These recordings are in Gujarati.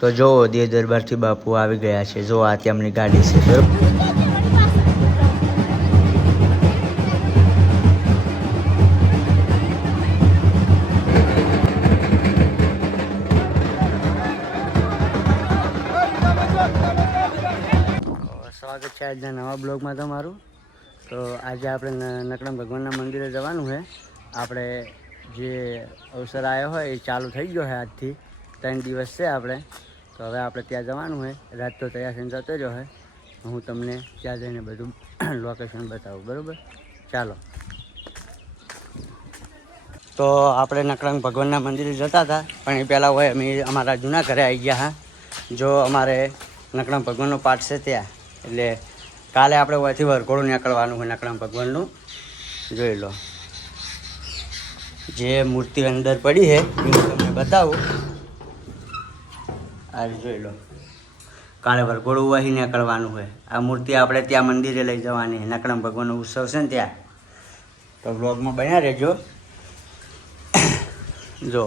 તો જો દેવ દરબારથી બાપુ આવી ગયા છે. જો આ તેમની ગાડી છે. બરોબર. સ્વાગત છે આજના નવા બ્લોગમાં તમારું. તો આજે આપણે નકળમ ભગવાનના મંદિરે જવાનું છે. આપણે જે અવસર આવ્યો હોય એ ચાલુ થઈ ગયો છે. આજથી 3 દિવસ છે આપણે. તો હવે આપણે ત્યાં જવાનું છે. રાત તો તૈયાર થઈને જતો રહ્યો છે. હું તમને ત્યાં જઈને બધું લોકેશન બતાવું. બરાબર, ચાલો. તો આપણે નકળંગ ભગવાનના મંદિરે જતા હતા, પણ એ પહેલાં હોય અમે અમારા જૂના ઘરે આવી ગયા હા. જો અમારે નકળંગ ભગવાનનો પાઠ છે ત્યાં, એટલે કાલે આપણે ઓયથી વરઘોડું નીકળવાનું હોય નકળંગ ભગવાનનું. જોઈ લો, જે મૂર્તિ અંદર પડી છે એ હું તમને બતાવું. આ જોઈ લો, કાલે વરઘોડું અહીં નીકળવાનું હોય. આ મૂર્તિ આપણે ત્યાં મંદિરે લઈ જવાની. નકળંગ ભગવાનનો ઉત્સવ છે ને ત્યાં. તો બ્લોગમાં બન્યા રહેજો. જો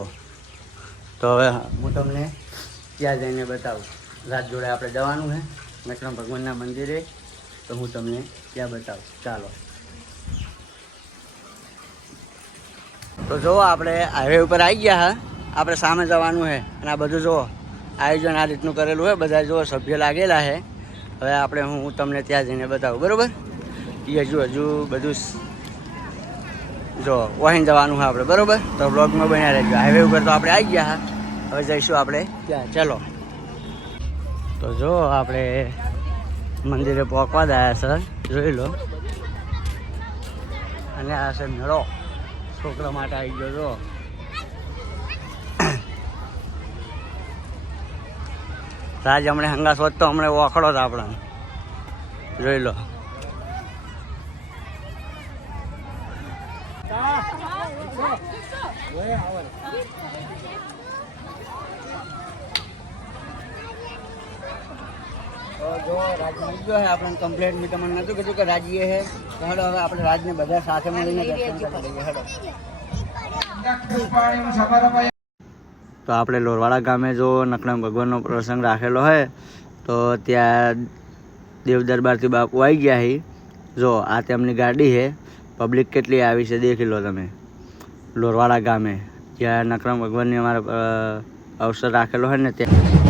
તો હવે હું તમને ત્યાં જઈને બતાવું. રાત જોડે આપણે જવાનું છે નકળંગ ભગવાનના મંદિરે. તો હું તમને ત્યાં બતાવું. ચાલો. તો જુઓ, આપણે હાઈવે ઉપર આવી ગયા હા. આપણે સામે જવાનું છે. અને આ બધું જુઓ, આયોજન આ રીતનું કરેલું હોય. બધા જુઓ સભ્ય લાગેલા છે. હવે આપણે હું તમને ત્યાં જઈને બતાવું. બરાબર. એ હજુ બધું જો વાહીને જવાનું છે આપણે. બરાબર. તો બ્લોગમાં બન્યા રહેજો. હાઈવે ઉપર તો આપણે આવી ગયા હા. હવે જઈશું આપણે ત્યાં. ચાલો. તો જો આપણે મંદિરે પહોંચવા ગયા સર, જોઈ લો. અને આ છે મેળો. છોકરા માટે આવી ગયો. જો રાજ હમણે હંગાસ વધતો હમણે ઓખડો હતો આપણને. જોઈ લો. જો રાજ મળી ગયો છે આપણને કમ્પ્લેટ. મેં તમને નહોતું કીધું કે રાજીએ છે. તો હેડો હવે આપણે રાજને બધા સાથે મળીને દર્શન કરી લઈએ. હેડો. તો આપણે લોરવાડા ગામે જો નકળંગ ભગવાનનો પ્રસંગ રાખેલો હોય, તો ત્યાં દેવ દરબારથી બાપુ આવી ગયા છે. જો આ તેમની ગાડી છે. પબ્લિક કેટલી આવી છે દેખી લો તમે. લોરવાડા ગામે જ્યાં નકળંગ ભગવાનની અમારે અવસર રાખેલો હોય ને ત્યાં.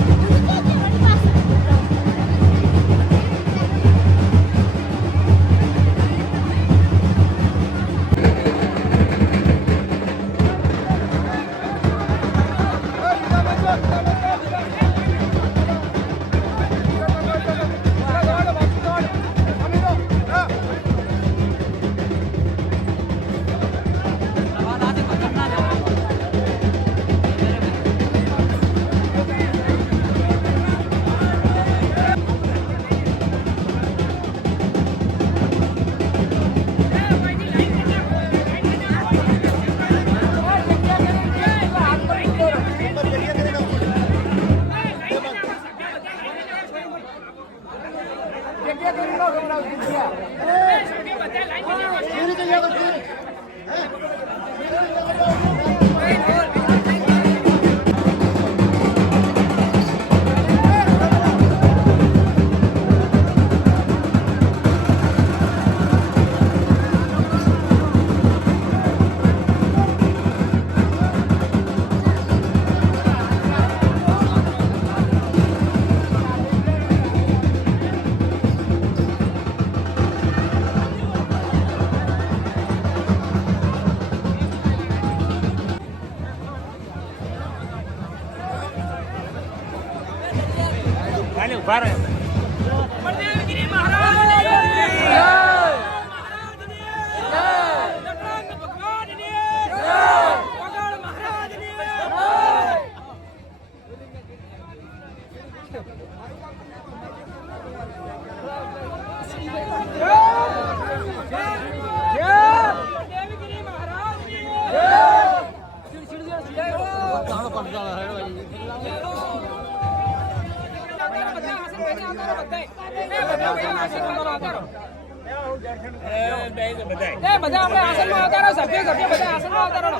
બધા આપણે આસનમાં આવતા રહો, સભ્ય બધા આસનમાં આવતા રહો.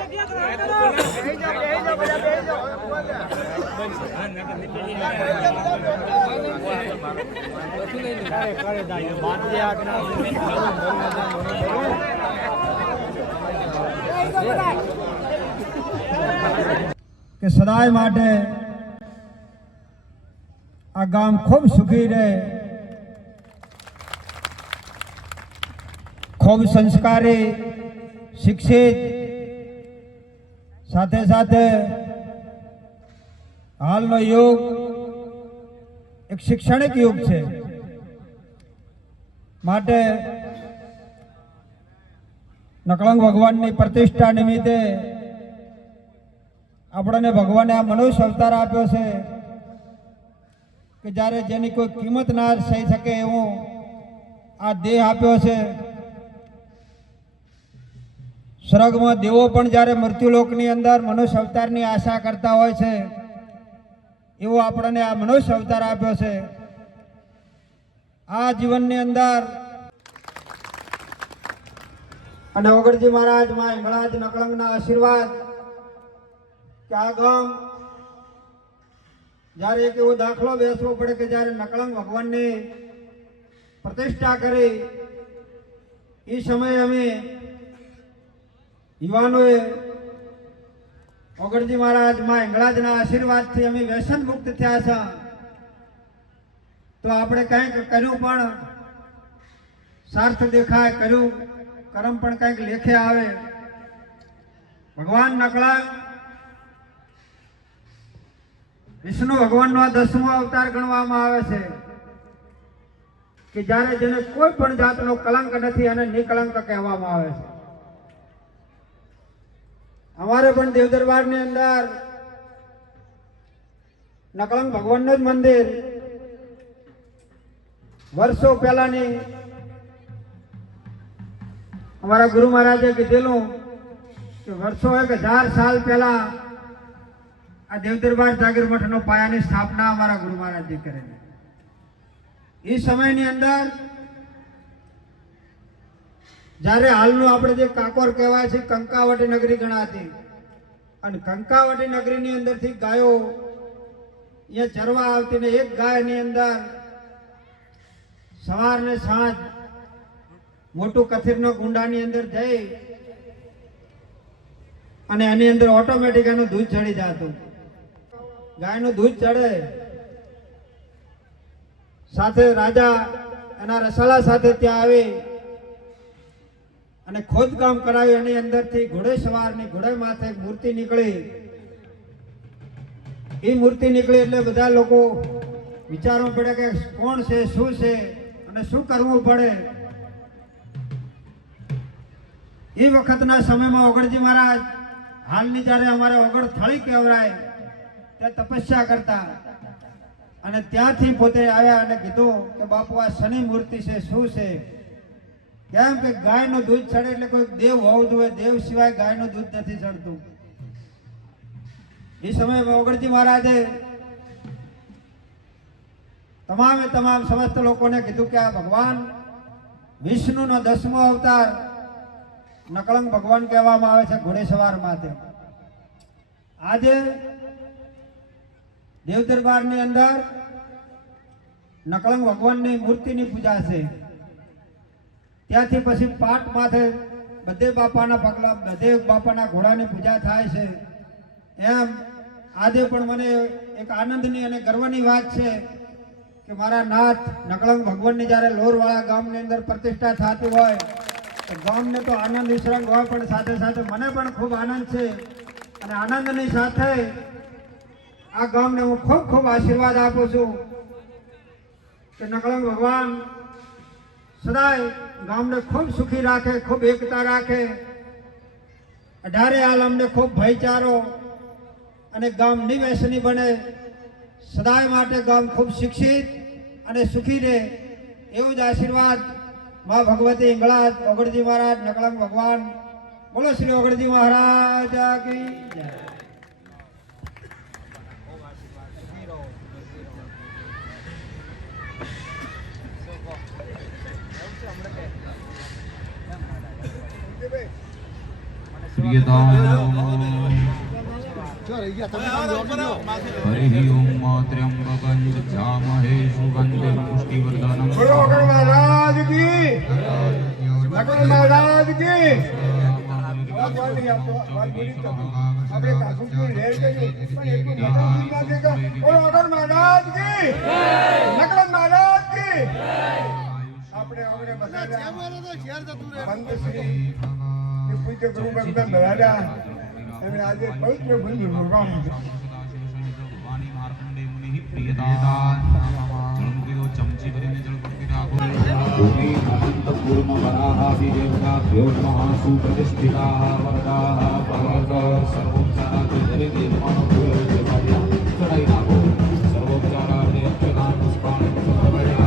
કે સદાય માટે આ ગામ ખૂબ સુખી રહે, ખૂબ સંસ્કારી, શિક્ષિત, સાથે સાથે હાલનો યુગ એક શૈક્ષણિક યુગ છે. માટે નકળંગ ભગવાનની પ્રતિષ્ઠા નિમિત્તે આપણને ભગવાને આ મનુષ્ય અવતાર આપ્યો છે કે જ્યારે જેની કોઈ કિંમત ના થઈ શકે એવું આ દેહ આપ્યો છે. સ્વર્ગમાં દેવો પણ જ્યારે મૃત્યુલોકની અંદર મનુષ્ય અવતારની આશા કરતા હોય છે, એવો આપણને આ મનુષ્ય અવતાર આપ્યો છે. આ જીવનની અંદર અને ઓગણજી મહારાજ માં હિંગળાજ નકળંગના આશીર્વાદ કે આ ગામ જ્યારે એક એવો દાખલો બેસવો પડે કે જ્યારે નકળંગ ભગવાનની પ્રતિષ્ઠા કરી એ સમયે અમે યુવાનોએ ઓગણજી મહારાજ માં હિંગળાજના આશીર્વાદથી અમે વ્યસન મુક્ત થયા છે. તો આપણે કંઈક કર્યું પણ સાર્થ દેખાય, કર્યું કર્મ પણ કંઈક લેખે આવે. ભગવાન નકળંગ વિષ્ણુ ભગવાનનો આ 10મો અવતાર ગણવામાં આવે છે કે જ્યારે જેને કોઈ પણ જાતનો કલંક નથી અને નિકલંક કહેવામાં આવે છે. અમારે પણ દેવદરબારની અંદર નકળંગ ભગવાનનું જ મંદિર વર્ષો પહેલાની અમારા ગુરુ મહારાજે કીધેલું કે વર્ષો 1000 સાલ પહેલા આ દેવદરબાર જાગીર મઠનો પાયાની સ્થાપના અમારા ગુરુ મહારાજે કરેલી. એ સમયની અંદર જ્યારે હાલનું આપણે જે કાકોર કહેવાય છે કંકાવટી નગરી ગણાતી, અને કંકાવટી નગરીની અંદરથી ગાયો અહીંયા ચરવા આવતી ને એક ગાયની અંદર સવાર ને સાંજ મોટું કથિરનો ગુંડાની અંદર જઈ અને એની અંદર ઓટોમેટિક એનું દૂધ ચડી જતું. ગાયનું દૂધ ચડે સાથે રાજા એના રસાલા સાથે ત્યાં આવી અને ખોદકામ કરાવી. એની અંદરથી ઘોડે સવારની ઘોડે માથે એક મૂર્તિ નીકળી. એ મૂર્તિ નીકળી એટલે બધા લોકો વિચારવું પડે કે કોણ છે, શું છે અને શું કરવું પડે. એ વખતના સમયમાં ઓગણજી મહારાજ હાલની જ્યારે અમારે ઓગણ થળી કહેવાય ત્યાં તપસ્યા કરતા, અને ત્યાંથી પોતે આવ્યા અને કીધું કે બાપુ આ શની મૂર્તિ છે, શું છે? કેમ કે ગાયનું દૂધ ચડે એટલે કોઈ દેવ હોવું જોઈએ, દેવ સિવાય ગાયનું દૂધ નથી ચડતું. એ સમયે ઓગણજી મહારાજે તમામ સમસ્ત લોકોને કીધું કે આ ભગવાન વિષ્ણુનો 10મો અવતાર નકળંગ ભગવાન કહેવામાં આવે છે ઘોડેસવાર માટે. આજે દેવદરબારની અંદર નકળંગ ભગવાનની મૂર્તિની પૂજા છે. ત્યાંથી પછી પાટ માથે બધે બાપાના પગલા, બધે બાપાના ઘોડાની પૂજા થાય છે. એમ આજે પણ મને એક આનંદની અને ગર્વની વાત છે કે મારા નાથ નકળંગ ભગવાનની જ્યારે લોરવાળા ગામની અંદર પ્રતિષ્ઠા થતી હોય તો ગામને તો આનંદ વિશ્રામ હોય, પણ સાથે સાથે મને પણ ખૂબ આનંદ છે. અને આનંદની સાથે આ ગામને હું ખૂબ ખૂબ આશીર્વાદ આપું છું કે નકળંગ ભગવાન સદાય ગામને ખૂબ સુખી રાખે, ખૂબ એકતા રાખે. 18 આલમને ખૂબ ભાઈચારો અને ગામ નિવેશની બને. સદાય માટે ગામ ખૂબ શિક્ષિત અને સુખી રહે એવું જ આશીર્વાદ માં ભગવતી હિંગળાજ ઓગણજી મહારાજ નકળંગ ભગવાન. બોલો શ્રી ઓગણજી મહારાજ કી જય. हरिः ओं त्र्यंबकं यजामहे सुगन्धिं पुष्टिवर्धनं नगर महाराज की नगर महाराज की આપણે કાસુપુર લેર ગયું પણ એટલું મોટું ના દેખા બોલો નગર મહારાજ કી નગર મહારાજ કી આપણે આપણે બધા બંધ શ્રી એ પૂજ્ય ગુરુ ભગવાન મહારાજ એમણે આજે પવિત્ર બંધ ભગવાન चमची भरीने जल भूमि अनंत पूर्ण वराहादि देवताभ्यो नमः सुप्रतिष्ठिताः वरदाः भगवत सर्वोपचारादि जले निर्माण भूयो चढ़ाई नागो सर्वोपचारादि अक्षदान पुष्पाणि समर्पयामि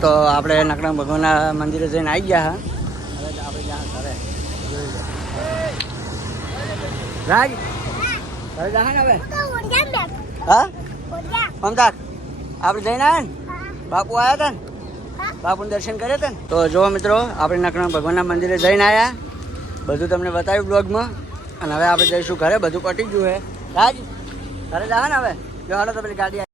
તો આપણે નકડા ભગવાનના મંદિરે જઈને આવી ગયા હા હવે આપણે જ્યાં ઘરે રાજ ઘરે જા ને હવે હા મમતા આપણે જઈને આવ્યા ને બાપુ આવ્યા હતા ને બાપુને દર્શન કર્યા હતા ને તો જો મિત્રો આપણે નકડા ભગવાનના મંદિરે જઈને આવ્યા બધું તમને બતાવ્યું બ્લોગમાં અને હવે આપણે જઈશું ઘરે બધું પટી ગયું હે રાજ ઘરે જા ને હવે જો હાલો તો પેલી ગાડી